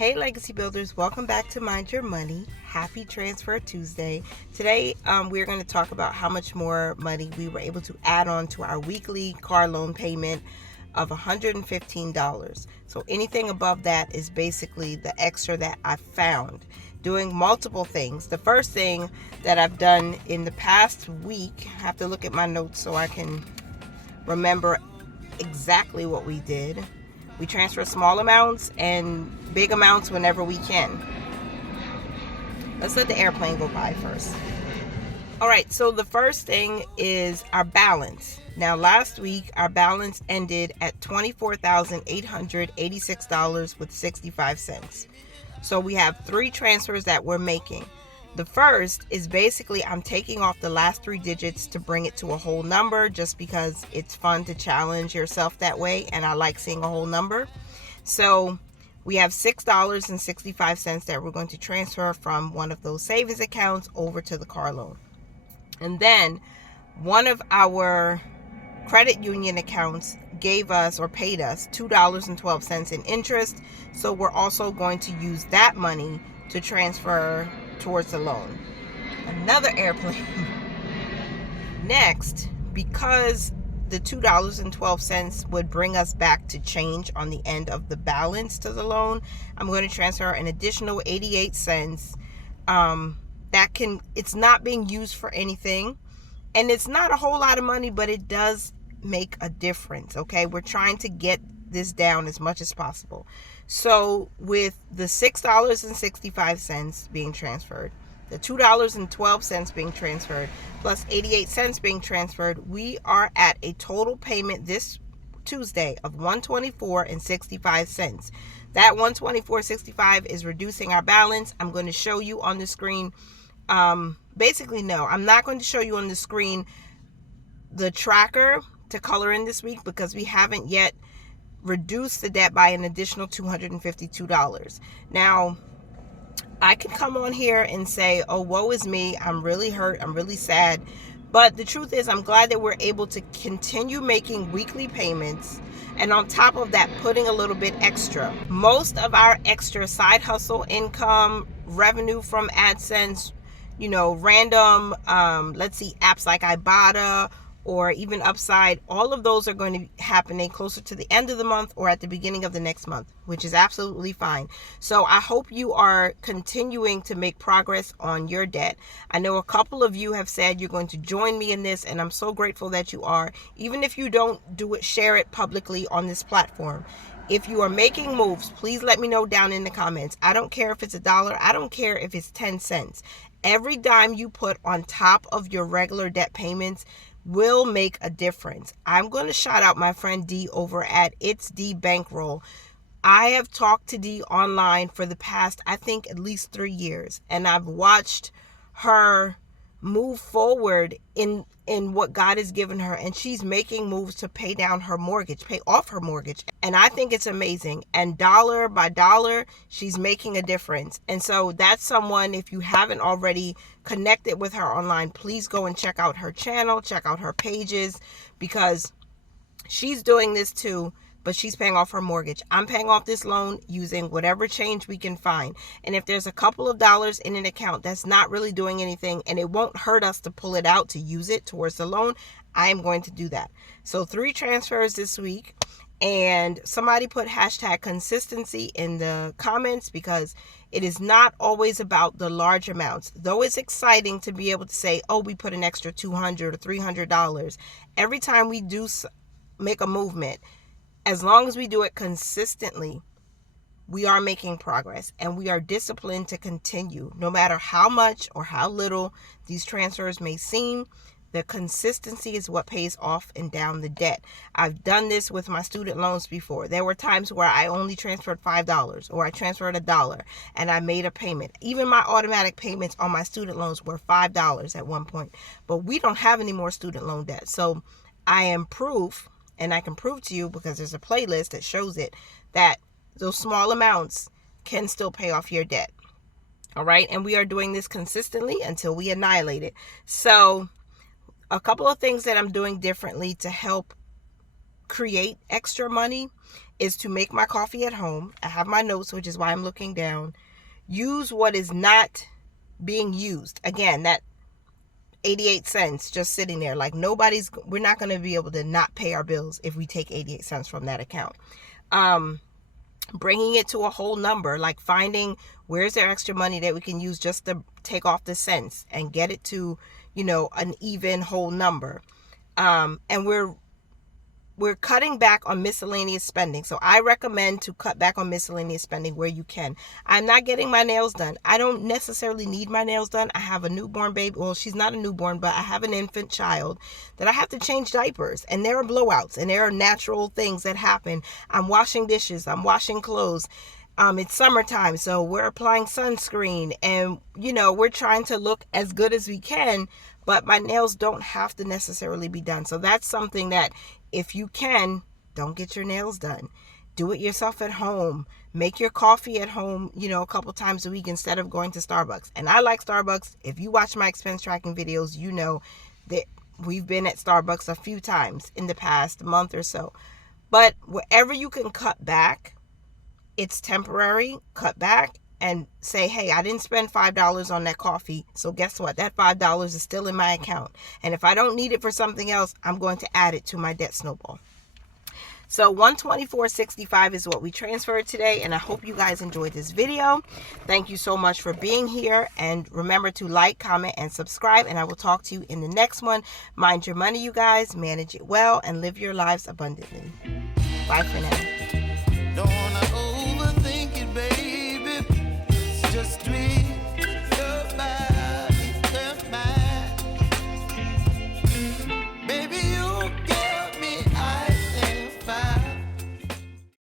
Hey Legacy Builders, welcome back to Mind Your Money. Happy Transfer Tuesday. Today we're going to talk about how much more money we were able to add on to our weekly car loan payment of $115. So anything above that is basically the extra that I found doing multiple things. The first thing that I've done in the past week, I have to look at my notes so I can remember exactly what we did. We transfer small amounts and big amounts whenever we can. Let's let the airplane go by first. All right, so the first thing is our balance. Now, last week, our balance ended at $24,886.65. So we have 3 transfers that we're making. The first is basically I'm taking off the last 3 digits to bring it to a whole number just because it's fun to challenge yourself that way, and I like seeing a whole number. So we have $6.65 that we're going to transfer from one of those savings accounts over to the car loan. And then one of our credit union accounts gave us or paid us $2.12 in interest. So we're also going to use that money to transfer towards the loan. Another airplane. Next, because the $2.12 would bring us back to change on the end of the balance to the loan, I'm going to transfer an additional 88 cents. It's not being used for anything, and it's not a whole lot of money, but it does make a difference. Okay, we're trying to get this down as much as possible. So with the $6.65 being transferred, the $2.12 being transferred, plus 88 cents being transferred, we are at a total payment this Tuesday of $124.65. That $124.65 is reducing our balance. I'm going to show you on the screen. Basically, no, I'm not going to show you on the screen the tracker to color in this week because we haven't yet reduced the debt by an additional $252. Now, I can come on here and say, oh, woe is me. I'm really hurt. I'm really sad. But the truth is, I'm glad that we're able to continue making weekly payments. And on top of that, putting a little bit extra. Most of our extra side hustle income, revenue from AdSense, random, apps like Ibotta or even Upside, all of those are going to be happening closer to the end of the month or at the beginning of the next month, which is absolutely fine. So I hope you are continuing to make progress on your debt. I know a couple of you have said you're going to join me in this, and I'm so grateful that you are. Even if you don't do it, share it publicly on this platform. If you are making moves, please let me know down in the comments. I don't care if it's $1. I don't care if it's 10 cents. Every dime you put on top of your regular debt payments will make a difference. I'm going to shout out my friend D over at It's D Bankroll. I have talked to D online for the past, I think, at least 3 years, and I've watched her move forward in what God has given her, and she's making moves to pay off her mortgage, and I think it's amazing. And dollar by dollar, she's making a difference. And so that's someone, if you haven't already connected with her online, please go and check out her channel, check out her pages, because she's doing this too, but she's paying off her mortgage. I'm paying off this loan using whatever change we can find. And if there's a couple of dollars in an account that's not really doing anything and it won't hurt us to pull it out to use it towards the loan, I am going to do that. So 3 transfers this week. And somebody put hashtag consistency in the comments, because it is not always about the large amounts. Though it's exciting to be able to say, oh, we put an extra $200 or $300. Every time we do make a movement, as long as we do it consistently, we are making progress, and we are disciplined to continue. No matter how much or how little these transfers may seem, the consistency is what pays off and down the debt. I've done this with my student loans before. There were times where I only transferred $5 or I transferred $1 and I made a payment. Even my automatic payments on my student loans were $5 at one point. But we don't have any more student loan debt. So I am proof, and I can prove to you because there's a playlist that shows it, that those small amounts can still pay off your debt. All right. And we are doing this consistently until we annihilate it. So a couple of things that I'm doing differently to help create extra money is to make my coffee at home. I have my notes, which is why I'm looking down. Use what is not being used. Again, that 88 cents just sitting there. Like we're not going to be able to not pay our bills if we take 88 cents from that account. Bringing it to a whole number, like finding where's there extra money that we can use just to take off the cents and get it to, an even whole number. And we're cutting back on miscellaneous spending. So I recommend to cut back on miscellaneous spending where you can. I'm not getting my nails done. I don't necessarily need my nails done. I have a newborn baby. Well, she's not a newborn, but I have an infant child that I have to change diapers. And there are blowouts and there are natural things that happen. I'm washing dishes. I'm washing clothes. It's summertime, so we're applying sunscreen and, we're trying to look as good as we can, but my nails don't have to necessarily be done. So that's something that if you can, don't get your nails done. Do it yourself at home. Make your coffee at home, a couple times a week instead of going to Starbucks. And I like Starbucks. If you watch my expense tracking videos, you know that we've been at Starbucks a few times in the past month or so. But wherever you can cut back, it's temporary. Cut back and say, hey, I didn't spend $5 on that coffee. So guess what? That $5 is still in my account. And if I don't need it for something else, I'm going to add it to my debt snowball. So $124.65 is what we transferred today. And I hope you guys enjoyed this video. Thank you so much for being here. And remember to like, comment, and subscribe. And I will talk to you in the next one. Mind your money, you guys. Manage it well and live your lives abundantly. Bye for now.